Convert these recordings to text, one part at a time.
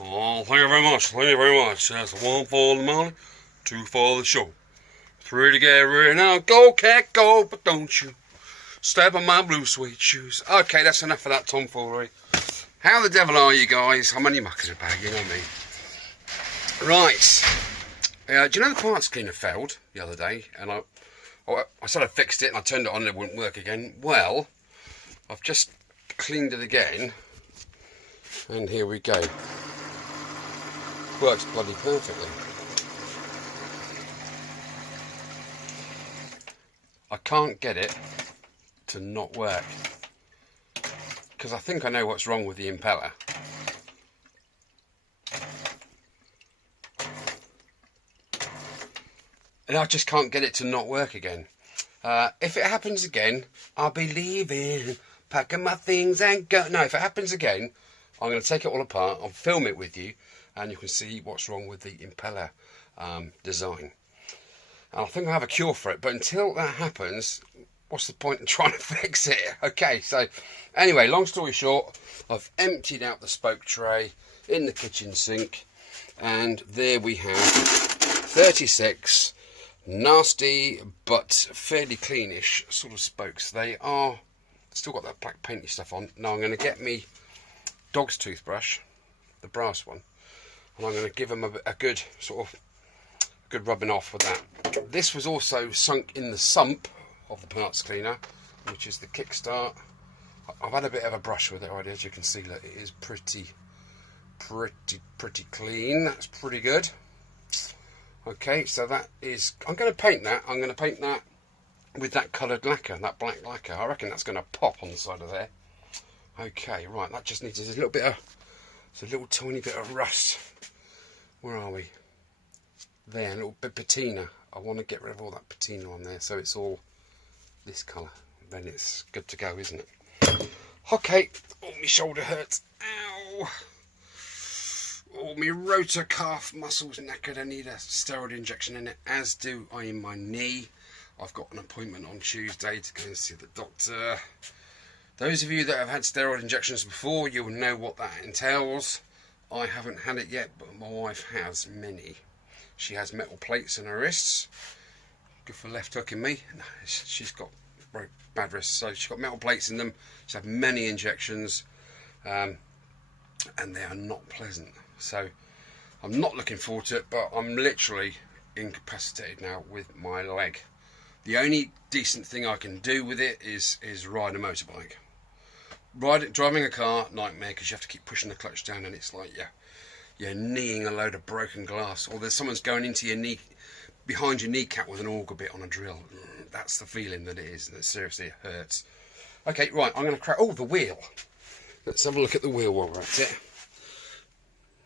Oh, thank you very much. Thank you very much. That's 1 for the money, 2 for the show, 3 to get ready now. Go, cat, go, but don't you step on my blue suede shoes. Okay, that's enough of that tomfoolery. How the devil are you guys? I'm only mucking about, you know me. Right. Do you know the parts cleaner failed the other day? And I said I fixed it and I turned it on and it wouldn't work again. Well, I've just cleaned it again. And here we go. Works bloody perfectly. I can't get it to not work. Because I think I know what's wrong with the impeller. And I just can't get it to not work again. If it happens again, I'll be leaving, packing my things and go. No, if it happens again, I'm going to take it all apart. I'll film it with you, and you can see what's wrong with the impeller design. And I think I have a cure for it. But until that happens, what's the point in trying to fix it? Okay, so anyway, long story short, I've emptied out the spoke tray in the kitchen sink, and there we have 36 nasty but fairly cleanish sort of spokes. They are still got that black painty stuff on. Now I'm going to get me dog's toothbrush, the brass one, and I'm going to give them a good sort of good rubbing off with that. This was also sunk in the sump of the parts cleaner, which is the kickstart. I've had a bit of a brush with it already, as you can see. Look, it is pretty clean. That's pretty good. Okay, so that is, I'm going to paint that. I'm going to paint that with that coloured lacquer, that black lacquer. I reckon that's going to pop on the side of there. Okay, right, that just needs a little bit of, it's a little tiny bit of rust. Where are we? There, a little bit patina. I want to get rid of all that patina on there, so it's all this colour. Then it's good to go, isn't it? Okay, oh, my shoulder hurts. Ow! Oh, my rotor calf muscles knackered. I need a steroid injection in it, as do I in my knee. I've got an appointment on Tuesday to go and see the doctor. Those of you that have had steroid injections before, you'll know what that entails. I haven't had it yet, but my wife has many. She has metal plates in her wrists. Good for left hooking me. No, she's got very bad wrists, so she's got metal plates in them. She's had many injections, and they are not pleasant. So I'm not looking forward to it, but I'm literally incapacitated now with my leg. The only decent thing I can do with it is ride a motorbike. Driving a car, nightmare, because you have to keep pushing the clutch down, and it's like you're kneeing a load of broken glass, or there's someone's going into your knee, behind your kneecap with an auger bit on a drill. That's the feeling that it is. That seriously, it hurts. Okay, right, I'm going to crack. Oh, the wheel. Let's have a look at the wheel while we're at it.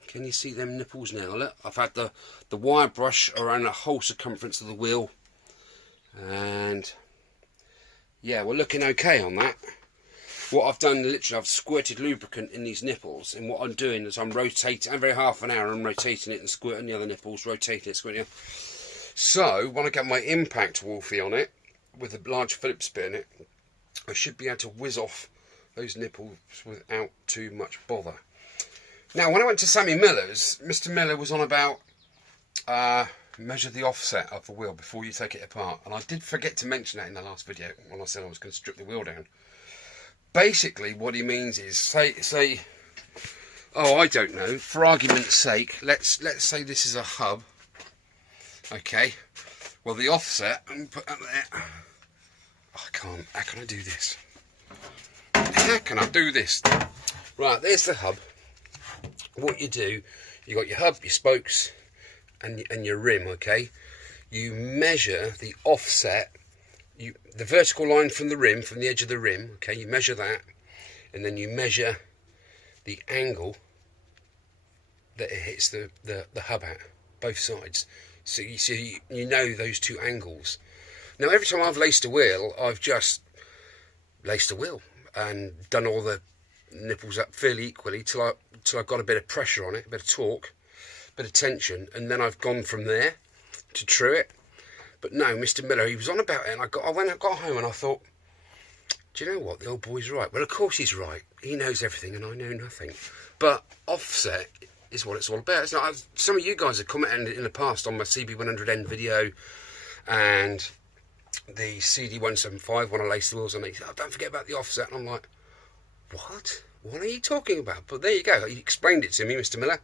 Can you see them nipples now? Look, I've had the wire brush around the whole circumference of the wheel, and yeah, we're looking okay on that. What I've done, literally, I've squirted lubricant in these nipples, and what I'm doing is I'm rotating, every half an hour I'm rotating it and squirting the other nipples, rotating it, squirting it. So, when I get my impact wolfie on it, with a large Phillips bit in it, I should be able to whiz off those nipples without too much bother. Now, when I went to Sammy Miller's, Mr. Miller was on about measure the offset of the wheel before you take it apart. And I did forget to mention that in the last video when I said I was going to strip the wheel down. Basically, what he means is, say, oh, I don't know, for argument's sake, let's say this is a hub. Okay, well, the offset, and put that there. Oh, I can't, how can I do this? How can I do this? Right, there's the hub. What you do, you got your hub, your spokes, and your rim, okay? You measure the offset, the vertical line from the rim, from the edge of the rim, okay? You measure that, and then you measure the angle that it hits the hub at, both sides. So you know those two angles. Now, every time I've laced a wheel, I've just laced a wheel and done all the nipples up fairly equally till I've got a bit of pressure on it, a bit of torque, a bit of tension, and then I've gone from there to true it. But no, Mr. Miller, he was on about it, and I got home and I thought, do you know what, the old boy's right. Well, of course he's right. He knows everything and I know nothing. But offset is what it's all about. It's not, some of you guys have commented in the past on my CB100N video and the CD175 when I laced the wheels on it. Oh, don't forget about the offset. And I'm like, what? What are you talking about? But there you go. He explained it to me, Mr. Miller.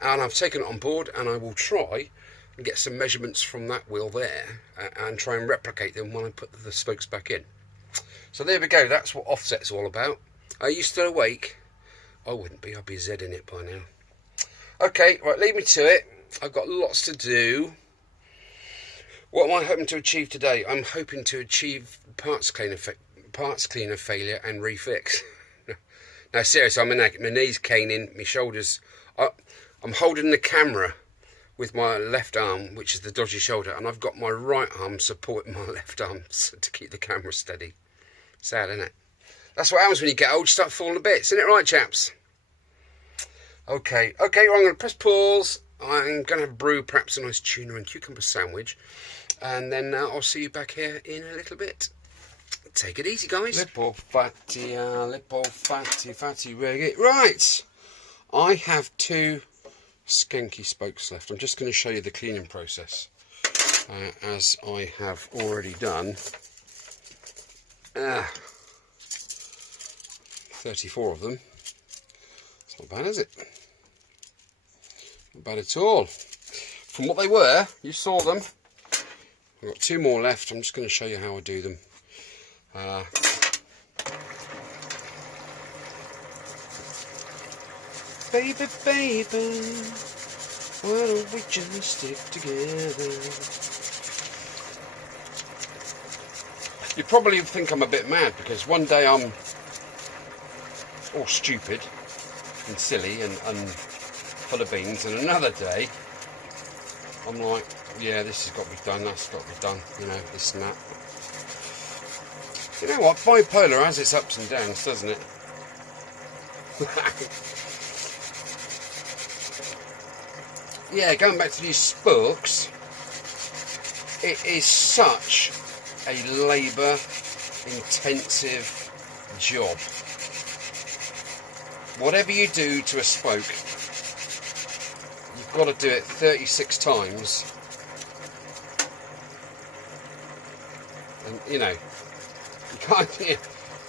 And I've taken it on board, and I will try and get some measurements from that wheel there and try and replicate them when I put the spokes back in. So there we go. That's what offset's all about. Are you still awake? I wouldn't be. I'd be Zing it by now. Okay, right, leave me to it. I've got lots to do. What am I hoping to achieve today? I'm hoping to achieve parts cleaner failure and refix. No, seriously, my knees caning, my shoulders. I'm holding the camera with my left arm, which is the dodgy shoulder, and I've got my right arm supporting my left arm to keep the camera steady. Sad, isn't it? That's what happens when you get old. You start falling to bits, isn't it right, chaps? Okay, well, I'm going to press pause. I'm going to brew perhaps a nice tuna and cucumber sandwich, and then I'll see you back here in a little bit. Take it easy, guys. Little fatty reggae. Right, I have 2 skanky spokes left. I'm just going to show you the cleaning process, as I have already done 34 of them. It's not bad, is it? Not bad at all. From what they were, you saw them. I've got 2 more left. I'm just going to show you how I do them. Baby, why don't we just stick together? You probably think I'm a bit mad because one day I'm all stupid and silly and full of beans, and another day I'm like, yeah, this has got to be done, that's got to be done, you know, this and that. You know what, bipolar has its ups and downs, doesn't it? Yeah, going back to these spokes, it is such a labour intensive job. Whatever you do to a spoke, you've got to do it 36 times. And you know, you can't.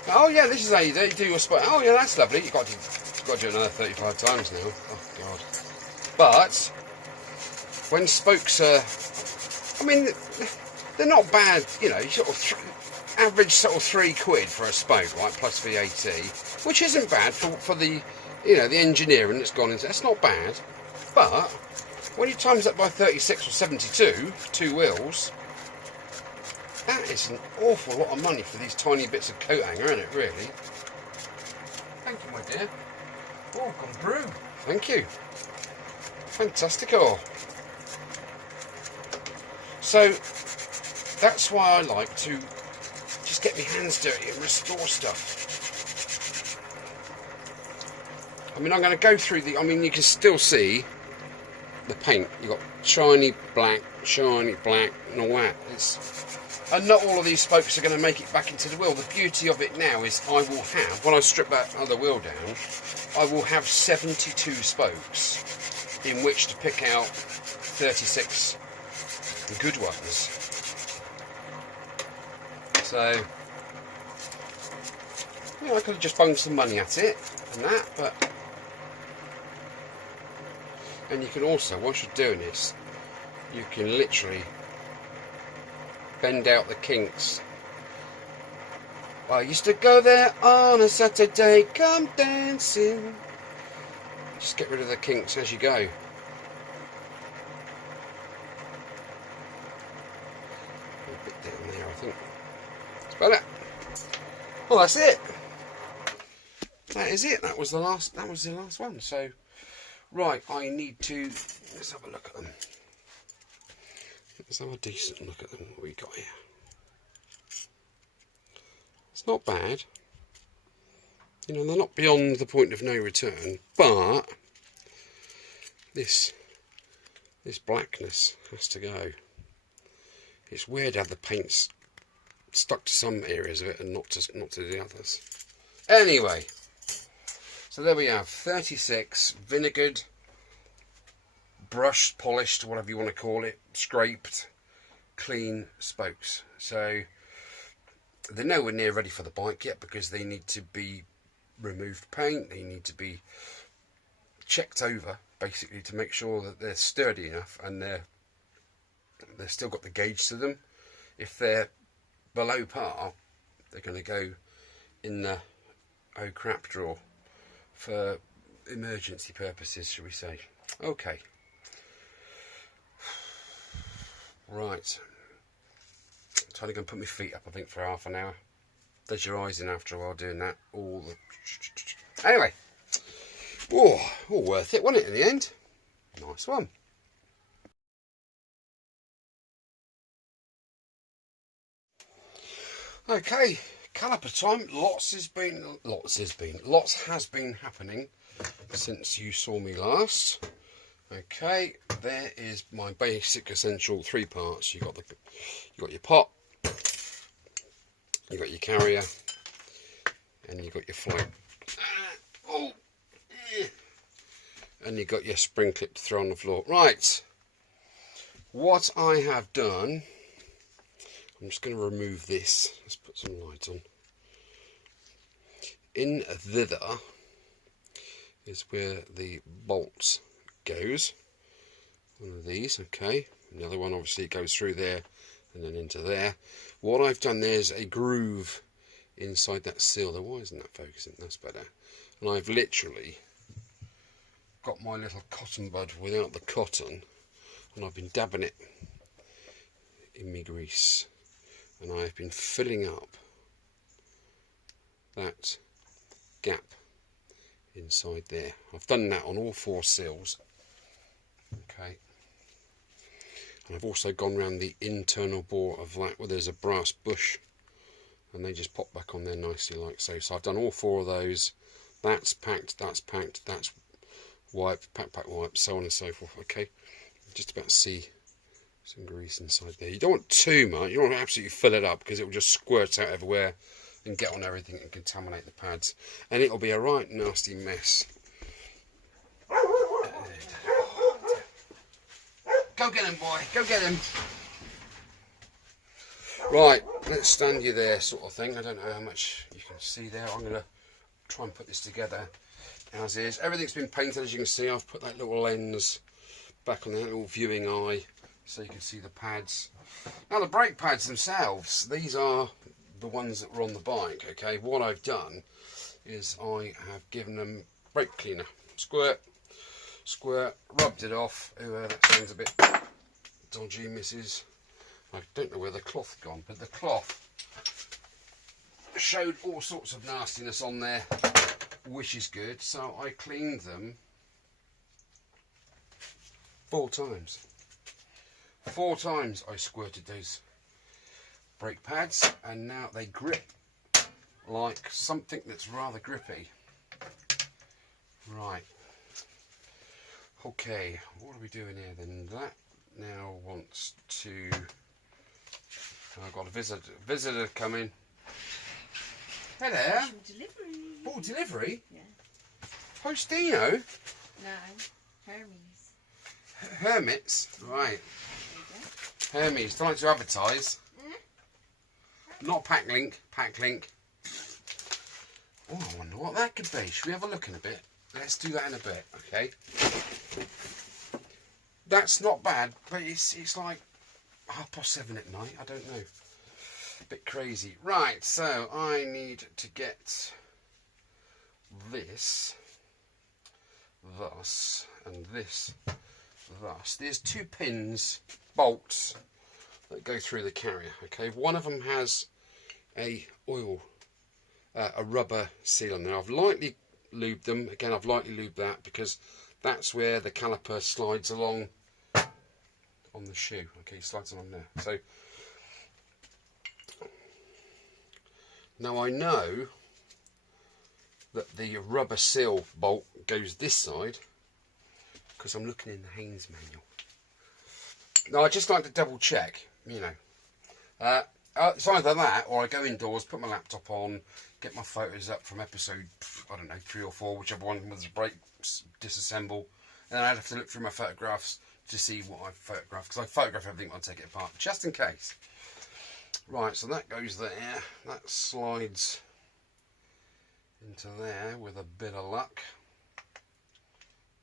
Oh yeah, this is how you do your spoke. Oh yeah, that's lovely. You've got to do it another 35 times now. Oh god. But when spokes are, I mean, they're not bad, you know, sort of average sort of £3 for a spoke, right, plus VAT, which isn't bad for the, you know, the engineering that's gone into. That's not bad, but when you times that by 36 or 72, 2 wheels, that is an awful lot of money for these tiny bits of coat hanger, isn't it, really? Thank you, my dear. Oh, gone brew. Thank you. Fantastico. So that's why I like to just get my hands dirty and restore stuff. I mean, I'm going to go through the, I mean, you can still see the paint. You've got shiny black, and all that. And not all of these spokes are going to make it back into the wheel. The beauty of it now is I will have, when I strip that other wheel down, I will have 72 spokes in which to pick out 36 good ones. So, you know, I could have just bunged some money at it and that, but, and you can also, once you're doing this, you can literally bend out the kinks. I used to go there on a Saturday, come dancing. Just get rid of the kinks as you go. A bit down there, I think. That's about it. Well, that's it. That is it. That was the last one. So, right, I need to, let's have a look at them. Let's have a decent look at them, what we got here. It's not bad. You know, they're not beyond the point of no return, but this blackness has to go. It's weird how the paint's stuck to some areas of it and not to the others. Anyway, so there we have 36 vinegared brushed, polished, whatever you want to call it, scraped, clean spokes. So they're nowhere near ready for the bike yet because they need to be removed paint, they need to be checked over basically to make sure that they're sturdy enough and they've still got the gauge to them. If they're below par, they're going to go in the oh crap drawer for emergency purposes, shall we say. Okay, right, time to go and put my feet up, I think, for half an hour. Does your eyes in after a while doing that. Anyway, all worth it, wasn't it, in the end? Nice one. Okay, caliper time. Lots has been happening since you saw me last. Okay, there is my basic essential 3 parts. You got your pot, you got your carrier, and you got your float. And you got your spring clip to throw on the floor. Right, what I have done, I'm just going to remove this. Let's put some light on. In thither is where the bolt goes. One of these, okay. Another one, obviously, goes through there and then into there. What I've done there is a groove inside that seal there. Why isn't that focusing? That's better. And I've literally got my little cotton bud without the cotton, and I've been dabbing it in me grease, and I've been filling up that gap inside there. I've done that on all 4 seals. Okay, and I've also gone around the internal bore of that where there's a brass bush, and they just pop back on there nicely like so. So I've done all 4 of those. That's packed, that's wipe, pack, wipe, so on and so forth. Okay, just about see some grease inside there. You don't want too much, you don't want to absolutely fill it up because it will just squirt out everywhere and get on everything and contaminate the pads, and it'll be a right nasty mess. Go get him, boy, go get him. Right, let's stand you there, sort of thing. I don't know how much you can see there. I'm going to try and put this together as is. Everything's been painted, as you can see. I've put that little lens back on that little viewing eye so you can see the pads. Now the brake pads themselves, these are the ones that were on the bike. Okay, what I've done is I have given them brake cleaner. Squirt, rubbed it off. That sounds a bit dodgy, missus. I don't know where the cloth gone, but the cloth showed all sorts of nastiness on there, which is good. So I cleaned them 4 times. 4 times I squirted those brake pads, and now they grip like something that's rather grippy. Right. Okay, what are we doing here then? That now wants to... I've got a visitor coming. Hello. Delivery. Oh, delivery? Yeah. Postino? No, Hermes. Hermits? Right. Hermes, trying to advertise. Not Packlink, Packlink. Oh, I wonder what that could be. Should we have a look in a bit? Let's do that in a bit, okay? That's not bad, but it's like 7:30 at night. I don't know. A bit crazy. Right, so I need to get this thus and this thus. There's 2 pins, bolts that go through the carrier. Okay, one of them has a rubber seal on there. I've lightly lubed them. Again, I've lightly lubed that because that's where the caliper slides along on the shoe. Okay, it slides along there. So now I know that the rubber seal bolt goes this side because I'm looking in the Haynes manual. Now I just like to double check, you know. It's either that or I go indoors, put my laptop on, get my photos up from episode, I don't know, 3 or 4, whichever one was the brake, disassemble, And then I'd have to look through my photographs to see what I photographed, because I photograph everything when I take it apart, just in case. Right, so that goes there. That slides into there with a bit of luck.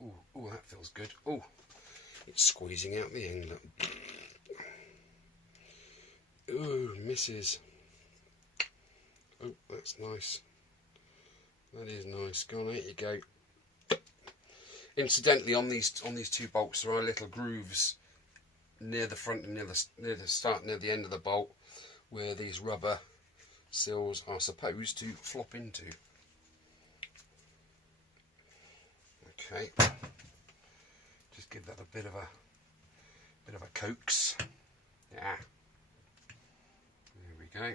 Ooh, ooh, that feels good. Ooh, it's squeezing out the end. Look. Ooh, misses. Oh, that's nice. That is nice. Go on, there you go. Incidentally, on these two bolts, there are little grooves near the front and near the start, near the end of the bolt, where these rubber seals are supposed to flop into. Okay, just give that a bit of a coax. Yeah, there we go.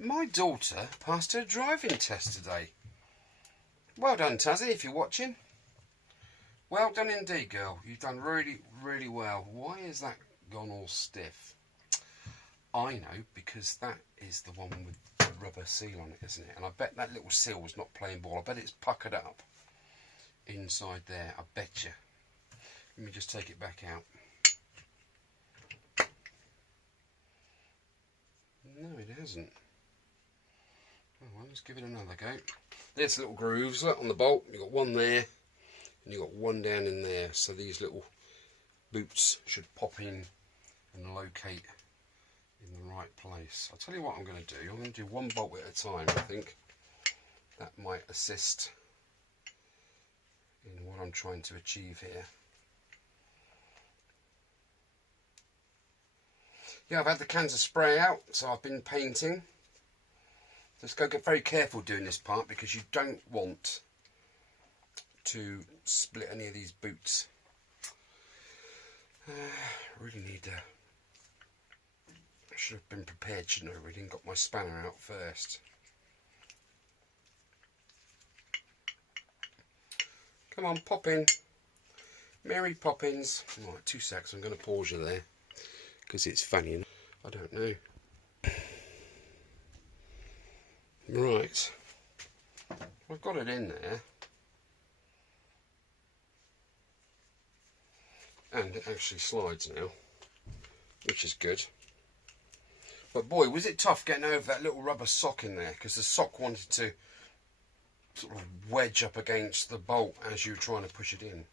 My daughter passed her driving test today. Well done, Tazzy, if you're watching. Well done indeed, girl. You've done really, really well. Why is that gone all stiff? I know, because that is the one with the rubber seal on it, isn't it? And I bet that little seal was not playing ball. I bet it's puckered up inside there. I bet you. Let me just take it back out. No, it hasn't. Oh, well, let's give it another go. There's little grooves, look, on the bolt. You've got one there, and you've got one down in there. So these little boots should pop in and locate in the right place. I'll tell you what I'm going to do. I'm going to do one bolt at a time, I think. That might assist in what I'm trying to achieve here. Yeah, I've had the cans of spray out, so I've been painting. Just go get very careful doing this part, because you don't want to split any of these boots. Really need to. I should have been prepared, shouldn't I? Really, and got my spanner out first. Come on, pop in, Mary Poppins. Right, 2 seconds. I'm going to pause you there because it's funny. I don't know. Right, I've got it in there, and it actually slides now, which is good. But boy, was it tough getting over that little rubber sock in there, because the sock wanted to sort of wedge up against the bolt as you were trying to push it in.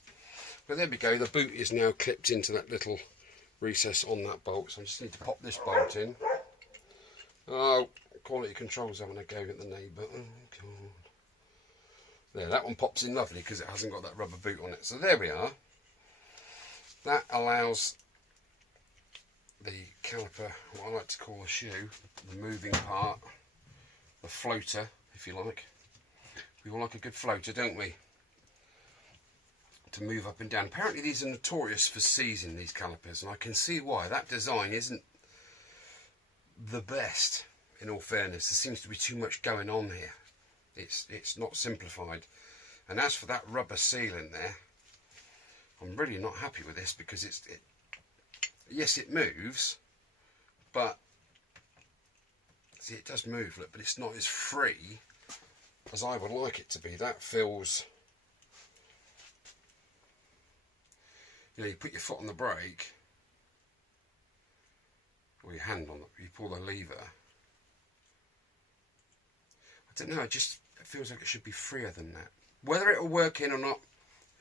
But there we go, the boot is now clipped into that little recess on that bolt, so I just need to pop this bolt in. Oh, quality control's having a go at the neighbour. Oh, God. There, that one pops in lovely because it hasn't got that rubber boot on it. So there we are. That allows the caliper, what I like to call a shoe, the moving part, the floater, if you like. We all like a good floater, don't we? To move up and down. Apparently these are notorious for seizing, these calipers, and I can see why. That design isn't the best, in all fairness. There seems to be too much going on here. It's not simplified. And as for that rubber seal in there, I'm really not happy with this, because yes, it moves, but see, it does move, look, but it's not as free as I would like it to be. That feels, you know, you put your foot on the brake, or your hand on it, you pull the lever. I don't know, it feels like it should be freer than that. Whether it'll work in or not,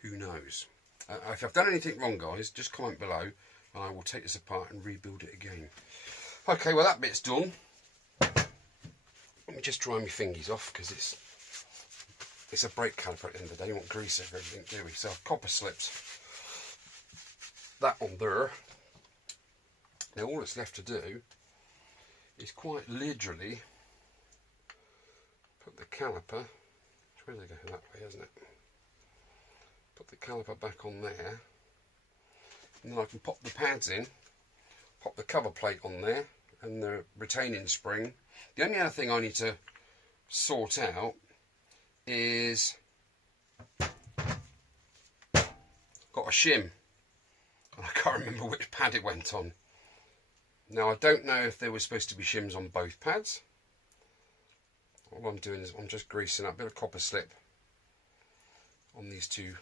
who knows. If I've done anything wrong, guys, just comment below, and I will take this apart and rebuild it again. Okay, well, that bit's done. Let me just dry my fingies off, because it's a brake caliper at the end of the day. You want grease over everything, do we? So I've copper slipped that on there. Now all it's left to do is quite literally put the caliper, it's really going that way, isn't it? Put the caliper back on there, and then I can pop the pads in, pop the cover plate on there, and the retaining spring. The only other thing I need to sort out is got a shim, and I can't remember which pad it went on. Now I don't know if there was supposed to be shims on both pads. all I'm doing is I'm just greasing up a bit of copper slip on these two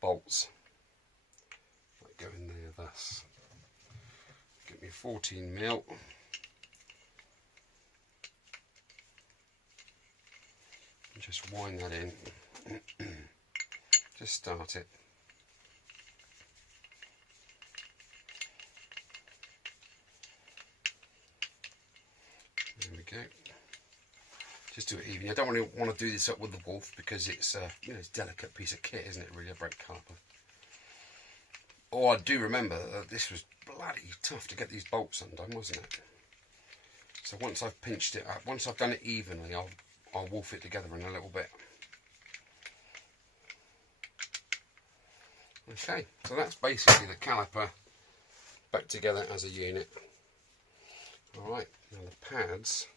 bolts. Like go in there thus. Get me 14mm. And just wind that in. Just start it. There we go. Just do it even. I don't want to do this up with the Wolf because it's you know, it's a delicate piece of kit, isn't it? Really, a brake caliper. Oh, I do remember that this was bloody tough to get these bolts undone, wasn't it? So once I've pinched it up, once I've done it evenly, I'll wolf it together in a little bit. Okay, so that's basically the caliper back together as a unit. Alright, now the pads,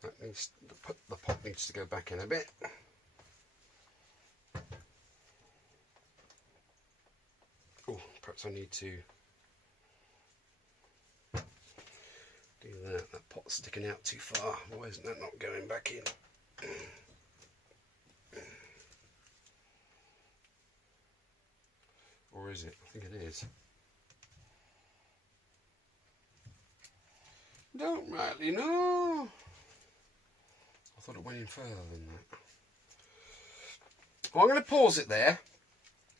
the pot needs to go back in a bit. Oh, perhaps I need to do that. That pot's sticking out too far. Why isn't that not going back in? Or is it? I think it is. Don't rightly know. I thought it went in further than that. Well, I'm going to pause it there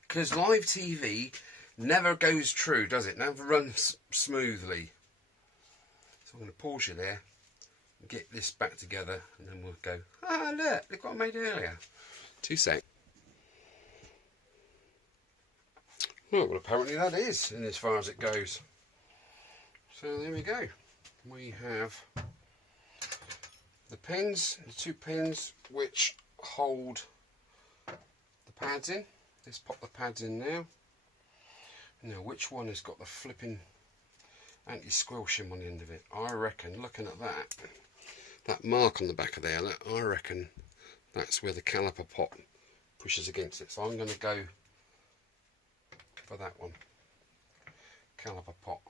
because live TV never goes true, does it? Never runs smoothly. So I'm going to pause you there, get this back together, and then we'll go, ah, look what I made earlier. 2 seconds. Well, apparently that is in as far as it goes. So there we go. We have the pins, the 2 pins which hold the pads in. Let's pop the pads in now. Now, which one has got the flipping anti-squill shim on the end of it? I reckon, looking at that mark on the back of there, I reckon that's where the caliper pot pushes against it. So I'm going to go for that one, caliper pot.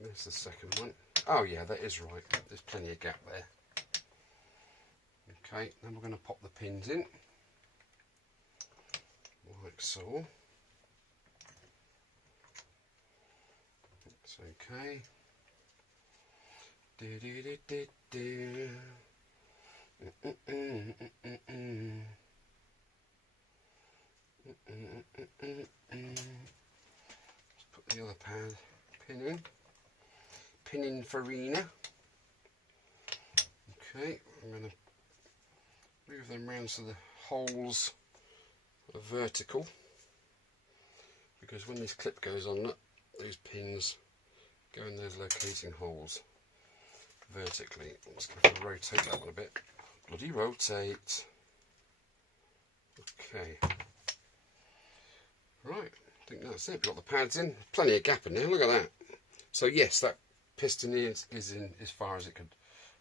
There's the second one. Oh yeah, that is right. There's plenty of gap there. Okay, then we're going to pop the pins in, like so. That's okay. Let's put the other pin in. Pininfarina. Okay, I'm going to move them around so the holes are vertical, because when this clip goes on, those pins go in those locating holes vertically. I'm just going to rotate that one a bit. Bloody rotate. Okay. Right, I think that's it. We've got the pads in. Plenty of gap in there, look at that. So yes, that piston is in as far as it could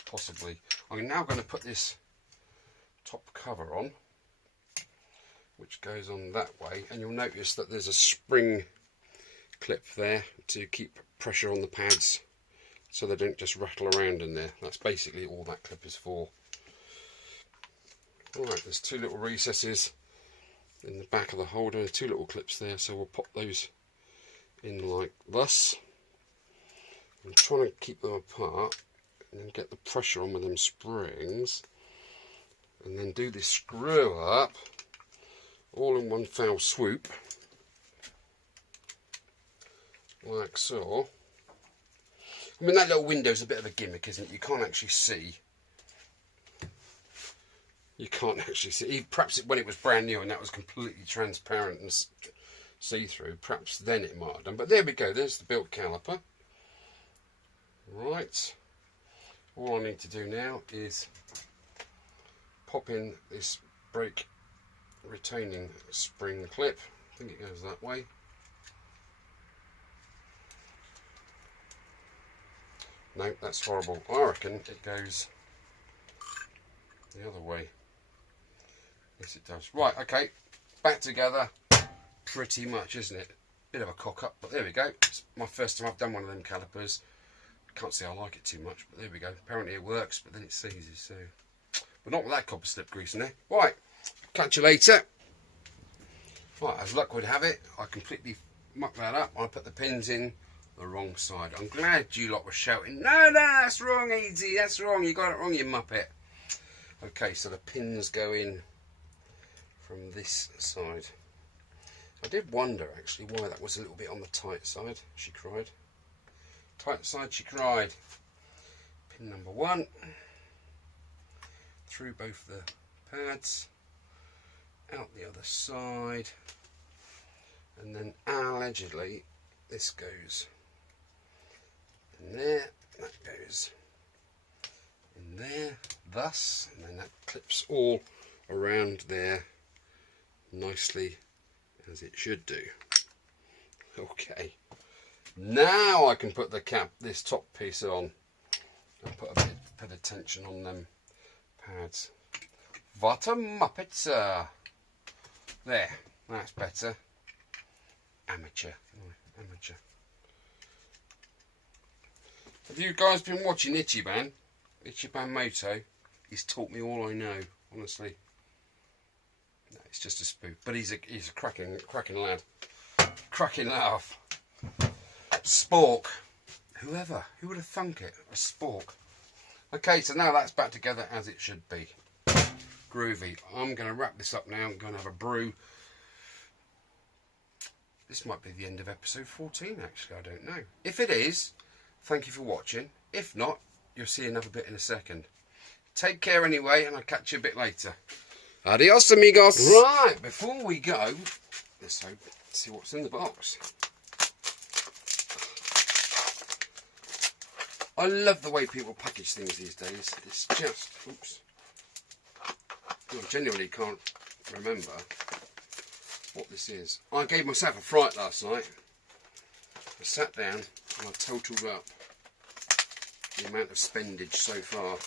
possibly. I'm now going to put this top cover on, which goes on that way, and you'll notice that there's a spring clip there to keep pressure on the pads so they don't just rattle around in there. That's basically all that clip is for. Alright, there's 2 little recesses in the back of the holder, and 2 little clips there, so we'll pop those in like thus. I'm trying to keep them apart and then get the pressure on with them springs, and then do this screw up all in one foul swoop, like so. I mean, that little window's a bit of a gimmick, isn't it? You can't actually see. You can't actually see. Perhaps when it was brand new and that was completely transparent and see-through, perhaps then it might have done. But there we go, there's the built caliper. Right, all I need to do now is pop in this brake retaining spring clip. I think it goes that way. No, that's horrible. I reckon it goes the other way. Yes, it does. Right, okay, back together pretty much, isn't it? Bit of a cock up, but there we go. It's my first time I've done one of them calipers. Can't say I like it too much, but there we go. Apparently it works, but then it seizes, so. But not with that copper slip grease in there. Right, catch you later. Right, as luck would have it, I completely mucked that up. I put the pins in the wrong side. I'm glad you lot were shouting, no, that's wrong, Easy, that's wrong, you got it wrong, you muppet. Okay, so the pins go in from this side. I did wonder, actually, why that was a little bit on the tight side. She cried. Tight side, she cried. Pin number 1. Through both the pads. Out the other side. And then, allegedly, this goes in there. That goes in there. Thus. And then that clips all around there nicely, as it should do. Okay. Now I can put the this top piece on and put a bit of tension on them pads. What a muppet, sir. There, that's better. Amateur. Oh, amateur. Have you guys been watching Ichiban? Ichiban Moto? He's taught me all I know, honestly. No, it's just a spoof. But he's a cracking lad. Cracking laugh. Spork. Who would have thunk it? A spork. Okay, so now that's back together as it should be. Groovy. I'm going to wrap this up now. I'm going to have a brew. This might be the end of episode 14, actually. I don't know. If it is, thank you for watching. If not, you'll see another bit in a second. Take care anyway, and I'll catch you a bit later. Adios, amigos. Right, before we go, let's see what's in the box. I love the way people package things these days. It's just, oops. I genuinely can't remember what this is. I gave myself a fright last night. I sat down and I totaled up the amount of spendage so far.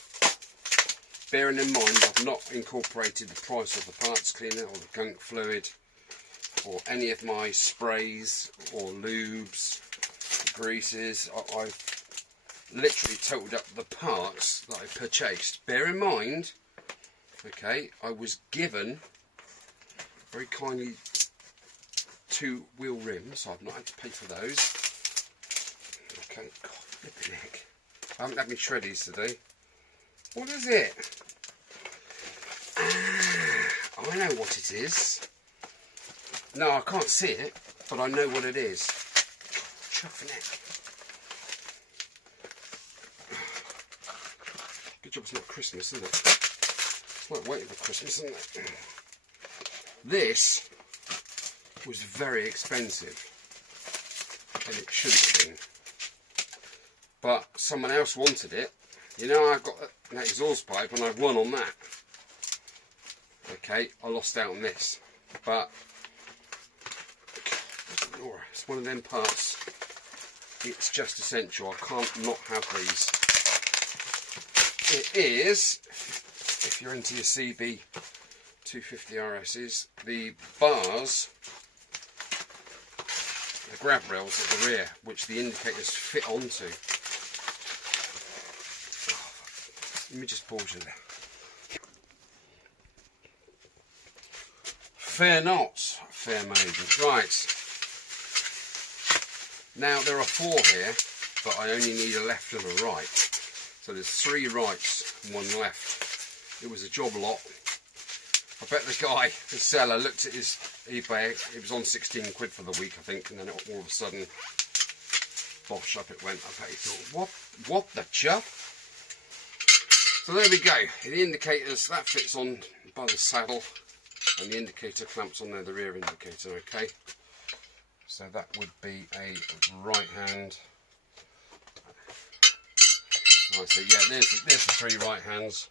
Bearing in mind I've not incorporated the price of the parts cleaner or the gunk fluid or any of my sprays or lubes, greases. I've literally totaled up the parts that I purchased. Bear in mind, okay, I was given very kindly 2 wheel rims, so I've not had to pay for those. Okay, God, flipping heck. I haven't had my shreddies today. What is it? Ah, I know what it is. No, I can't see it, but I know what it is. Chuffing neck. Good job it's not Christmas, isn't it? It's like waiting for Christmas, isn't it? This was very expensive, and it shouldn't have been. But someone else wanted it. You know, I've got an exhaust pipe and I've won on that. Okay, I lost out on this. But it's one of them parts. It's just essential. I can't not have these. It is, if you're into your CB250RSs, the bars, the grab rails at the rear, which the indicators fit onto. Let me just pause you there. Fair not, fair maiden. Right. Now there are 4 here, but I only need a left and a right. So there's 3 rights and 1 left. It was a job lot. I bet the guy, the seller, looked at his eBay. It was on 16 quid for the week, I think, and then all of a sudden, bosh, up it went. I bet he thought, what the chuff? So there we go. The indicators, that fits on by the saddle, and the indicator clamps on there, the rear indicator, okay? So that would be a right hand. Right, so yeah, there's the 3 right hands,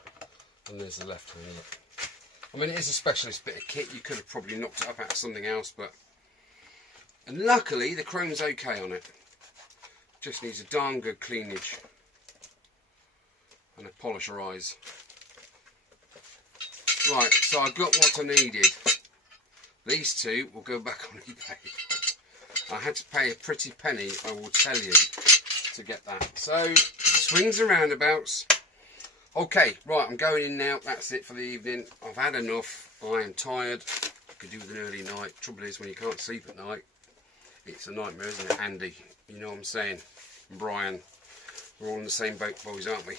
and there's the left hand. Look. I mean, it is a specialist bit of kit. You could have probably knocked it up out of something else, but... And luckily, the chrome's okay on it. Just needs a darn good cleanage. And a polisher eyes. Right, so I got what I needed. These 2 will go back on eBay. I had to pay a pretty penny, I will tell you, to get that. So, swings and roundabouts. Okay, right, I'm going in now. That's it for the evening. I've had enough. I am tired. I could do with an early night. Trouble is, when you can't sleep at night, it's a nightmare, isn't it, Andy? You know what I'm saying? And Brian. We're all in the same boat, boys, aren't we?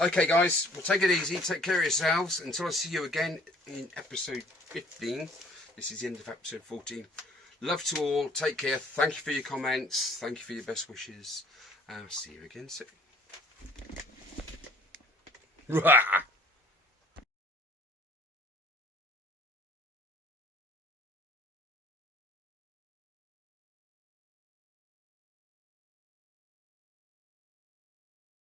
Okay, guys, well, take it easy. Take care of yourselves. Until I see you again in episode 15. This is the end of episode 14. Love to all. Take care. Thank you for your comments. Thank you for your best wishes. I'll see you again soon.